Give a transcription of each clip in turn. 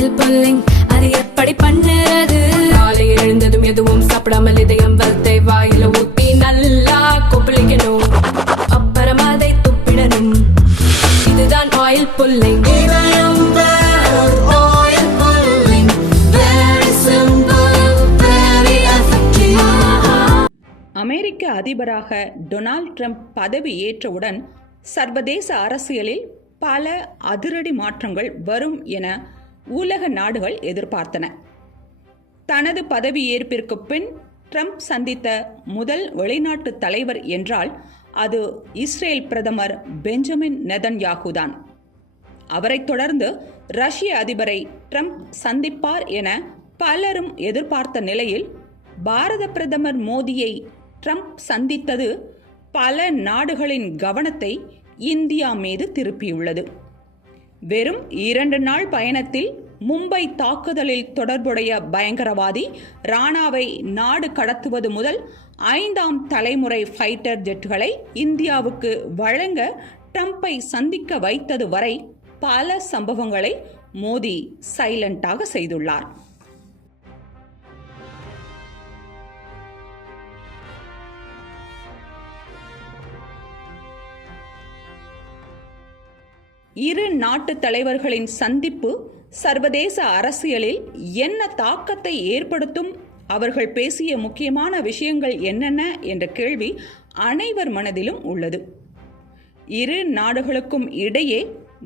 Oil pulling அது எப்படி பண்ணுறது? காலை எழுந்ததும் எதுவும் சாப்பிடாமல் இதயம் வளர்த்தை வாயில ஊத்தி நல்லா கொப்பளிக்கணும். அப்புறம் அதை துப்பிடணும். இதுதான் ஆயில் புல்லிங் அமெரிக்க அதிபராக டொனால்ட் ட்ரம்ப் பதவி ஏற்றவுடன் சர்வதேச அரசியலில் பல அதிரடி மாற்றங்கள் வரும் என உலக நாடுகள் எதிர்பார்த்தன. தனது பதவியேற்பிற்கு பின் ட்ரம்ப் சந்தித்த முதல் வெளிநாட்டு தலைவர் என்றால் அது இஸ்ரேல் பிரதமர் பெஞ்சமின் நெதன்யாகு தான் அவரைத் தொடர்ந்து ரஷ்ய அதிபரை ட்ரம்ப் சந்திப்பார் என பலரும் எதிர்பார்த்த நிலையில் பாரத பிரதமர் மோடியை ட்ரம்ப் சந்தித்தது பல நாடுகளின் கவனத்தை இந்தியா மீது திருப்பியுள்ளது. வெறும் இரண்டு நாள் பயணத்தில் மும்பை தாக்குதலில் தொடர்புடைய பயங்கரவாதி ராணாவை நாடு கடத்துவது முதல் ஐந்தாம் தலைமுறை ஃபைட்டர் ஜெட்களை இந்தியாவுக்கு வழங்க ட்ரம்பை சந்திக்க வைத்தது வரை பல சம்பவங்களை மோடி சைலண்டாக செய்துள்ளார். இரு நாட்டு தலைவர்களின் சந்திப்பு சர்வதேச அரசியலில் என்ன தாக்கத்தை ஏற்படுத்தும்? அவர்கள் பேசிய முக்கியமான விஷயங்கள் என்னென்ன? என்ற கேள்வி அனைவர் மனதிலும் உள்ளது. இரு நாடுகளுக்கும் இடையே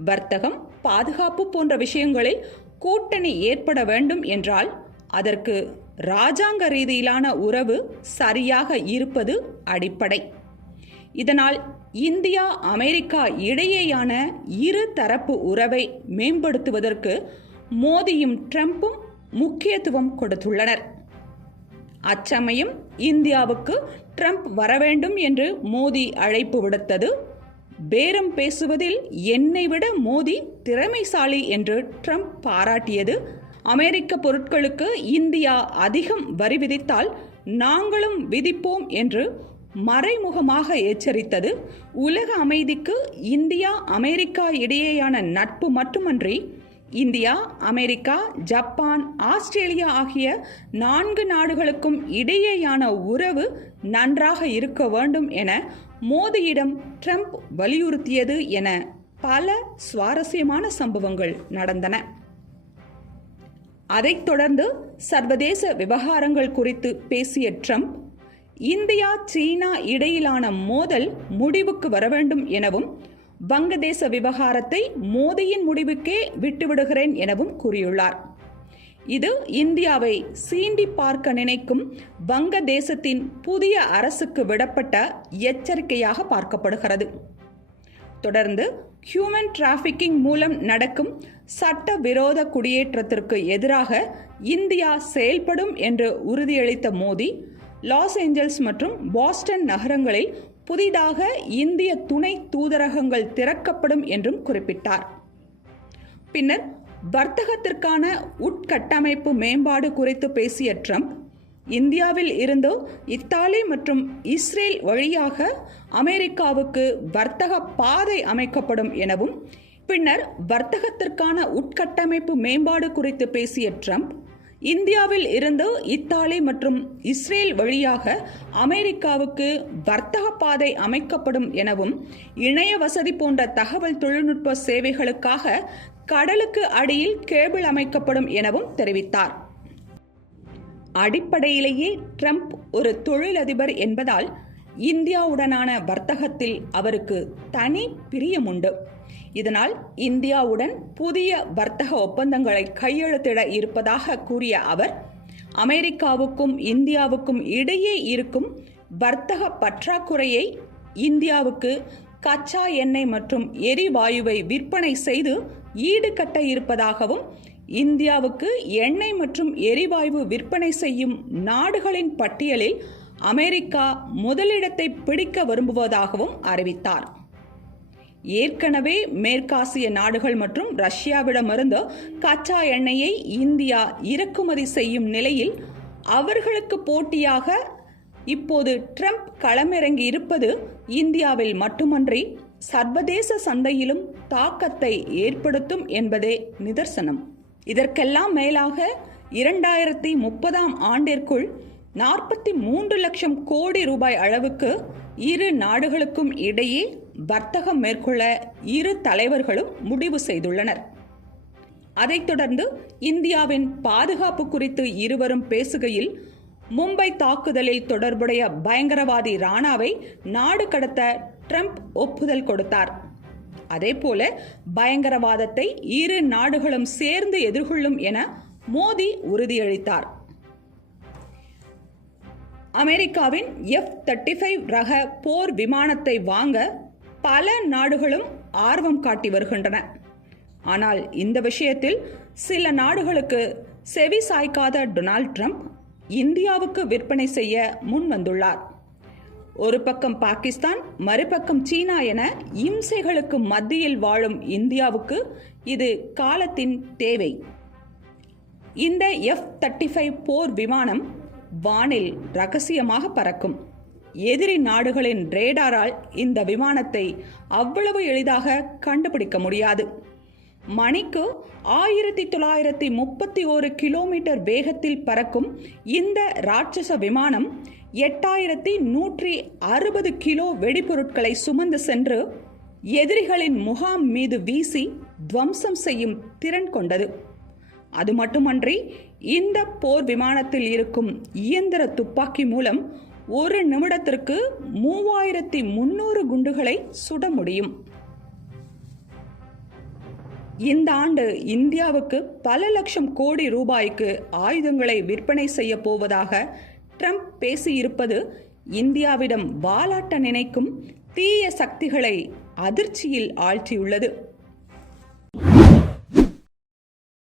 வர்த்தகம் பாதுகாப்பு போன்ற விஷயங்களில் கூட்டணி ஏற்பட வேண்டும் என்றால் அதற்கு ராஜாங்க ரீதியிலான உறவு சரியாக இருப்பது அடிப்படை. இதனால் இந்தியா அமெரிக்கா இடையேயான இரு தரப்பு உறவை மேம்படுத்துவதற்கு மோடியும் ட்ரம்ப்பும் முக்கியத்துவம் கொடுத்துள்ளனர். அச்சமயம் இந்தியாவுக்கு ட்ரம்ப் வரவேண்டும் என்று மோடி அழைப்பு விடுத்தது. பேரம் பேசுவதில் என்னை விட மோடி திறமைசாலி என்று ட்ரம்ப் பாராட்டியது. அமெரிக்க பொருட்களுக்கு இந்தியா அதிகம் வரி விதித்தால் நாங்களும் விதிப்போம் என்று மறைமுகமாக எச்சரித்தது. உலக அமைதிக்கு இந்தியா அமெரிக்கா இடையேயான நட்பு மட்டுமன்றி இந்தியா அமெரிக்கா ஜப்பான் ஆஸ்திரேலியா ஆகிய நான்கு நாடுகளுக்கும் இடையேயான உறவு நன்றாக இருக்க வேண்டும் என மோதியிடம் ட்ரம்ப் வலியுறுத்தியது என பல சுவாரஸ்யமான சம்பவங்கள் நடந்தன. அதைத் தொடர்ந்து சர்வதேச விவகாரங்கள் குறித்து பேசிய ட்ரம்ப் இந்தியா சீனா இடையிலான மோதல் முடிவுக்கு வர வேண்டும் எனவும் வங்கதேச விவகாரத்தை மோதியின் முடிவுக்கே விட்டுவிடுகிறேன் எனவும் கூறியுள்ளார். இது இந்தியாவை சீண்டி பார்க்க நினைக்கும் வங்கதேசத்தின் புதிய அரசுக்கு விடப்பட்ட எச்சரிக்கையாக பார்க்கப்படுகிறது. தொடர்ந்து ஹியூமன் டிராஃபிக்கிங் மூலம் நடக்கும் சட்ட விரோத குடியேற்றத்திற்கு எதிராக இந்தியா செயல்படும் என்று உறுதியளித்த மோடி லாஸ் ஏஞ்சல்ஸ் மற்றும் பாஸ்டன் நகரங்களில் புதிதாக இந்திய துணை தூதரகங்கள் திறக்கப்படும் என்றும் குறிப்பிட்டார். பின்னர் வர்த்தகத்திற்கான உட்கட்டமைப்பு மேம்பாடு குறித்து பேசிய ட்ரம்ப் இந்தியாவில் இருந்து இத்தாலி மற்றும் இஸ்ரேல் வழியாக அமெரிக்காவுக்கு வர்த்தக பாதை அமைக்கப்படும் எனவும் பின்னர் வர்த்தகத்திற்கான உட்கட்டமைப்பு மேம்பாடு குறித்து பேசிய ட்ரம்ப் இந்தியாவில் இருந்து இத்தாலி மற்றும் இஸ்ரேல் வழியாக அமெரிக்காவுக்கு வர்த்தக பாதை அமைக்கப்படும் எனவும் இணைய வசதி போன்ற தகவல் தொழில்நுட்ப சேவைகளுக்காக கடலுக்கு அடியில் கேபிள் அமைக்கப்படும் எனவும் தெரிவித்தார். அடிப்படையிலேயே ட்ரம்ப் ஒரு தொழிலதிபர் என்பதால் இந்தியாவுடனான வர்த்தகத்தில் அவருக்கு தனி பிரியம் உண்டு இதனால் இந்தியாவுடன் புதிய வர்த்தக ஒப்பந்தங்களை கையெழுத்திட இருப்பதாக கூறிய அவர் அமெரிக்காவுக்கும் இந்தியாவுக்கும் இடையே இருக்கும் வர்த்தக பற்றாக்குறையை இந்தியாவுக்கு கச்சா எண்ணெய் மற்றும் எரிவாயுவை விற்பனை செய்து ஈடுகட்ட இருப்பதாகவும் இந்தியாவுக்கு எண்ணெய் மற்றும் எரிவாயு விற்பனை செய்யும் நாடுகளின் பட்டியலில் அமெரிக்கா முதலிடத்தை பிடிக்க விரும்புவதாகவும் அறிவித்தார். ஏற்கனவே மேற்காசிய நாடுகள் மற்றும் ரஷ்யாவிடமிருந்து கச்சா எண்ணெயை இந்தியா இறக்குமதி செய்யும் நிலையில் அவர்களுக்கு போட்டியாக இப்போது ட்ரம்ப் களமிறங்கி இருப்பது இந்தியாவில் மட்டுமன்றி சர்வதேச சந்தையிலும் தாக்கத்தை ஏற்படுத்தும் என்பதே நிதர்சனம். இதற்கெல்லாம் மேலாக இரண்டாயிரத்தி முப்பதாம் ஆண்டிற்குள் நாற்பத்தி மூன்று லட்சம் கோடி ரூபாய் அளவுக்கு இரு நாடுகளுக்கும் இடையே வர்த்தகம் மேற்கொள்ள இரு தலைவர்களும் முடிவு செய்துள்ளனர். அதைத் தொடர்ந்து இந்தியாவின் பாதுகாப்பு குறித்து இருவரும் பேசுகையில் மும்பை தாக்குதலில் தொடர்புடைய பயங்கரவாதி ராணாவை நாடு கடத்த ட்ரம்ப் ஒப்புதல் கொடுத்தார். அதேபோல பயங்கரவாதத்தை இரு நாடுகளும் சேர்ந்து எதிர்கொள்ளும் என மோடி உறுதியளித்தார். அமெரிக்காவின் எஃப் தேர்ட்டி ஃபைவ் ரக போர் விமானத்தை வாங்க பல நாடுகளும் ஆர்வம் காட்டி வருகின்றன. ஆனால் இந்த விஷயத்தில் சில நாடுகளுக்கு செவி சாய்க்காத டொனால்ட் ட்ரம்ப் இந்தியாவுக்கு விற்பனை செய்ய முன் வந்துள்ளார். ஒரு பக்கம் பாகிஸ்தான் மறுபக்கம் சீனா என இம்சைகளுக்கு மத்தியில் வாழும் இந்தியாவுக்கு இது காலத்தின் தேவை. இந்த எஃப் தேர்ட்டி ஃபைவ் போர் விமானம் வானில் ரகசியமாக பறக்கும். எதிரி நாடுகளின் ரேடாரால் இந்த விமானத்தை அவ்வளவு எளிதாக கண்டுபிடிக்க முடியாது. மணிக்கு ஆயிரத்தி தொள்ளாயிரத்தி முப்பத்தி ஒரு கிலோமீட்டர் வேகத்தில் பறக்கும் இந்த ராட்சச விமானம் எட்டாயிரத்தி நூற்றி அறுபது கிலோ வெடிபொருட்களை சுமந்து சென்று எதிரிகளின் முகாம் மீது வீசி துவம்சம் செய்யும் திறன் கொண்டது. அது மட்டுமன்றி இந்த போர் விமானத்தில் இருக்கும் இயந்திர துப்பாக்கி மூலம் ஒரு நிமிடத்திற்கு மூவாயிரத்தி முன்னூறு குண்டுகளை சுட முடியும். இந்த ஆண்டு இந்தியாவுக்கு பல லட்சம் கோடி ரூபாய்க்கு ஆயுதங்களை விற்பனை செய்ய போவதாக ட்ரம்ப் பேசியிருப்பது இந்தியாவிடம் வாலாட்ட நினைக்கும் தீய சக்திகளை அதிர்ச்சியில் ஆழ்த்தியுள்ளது.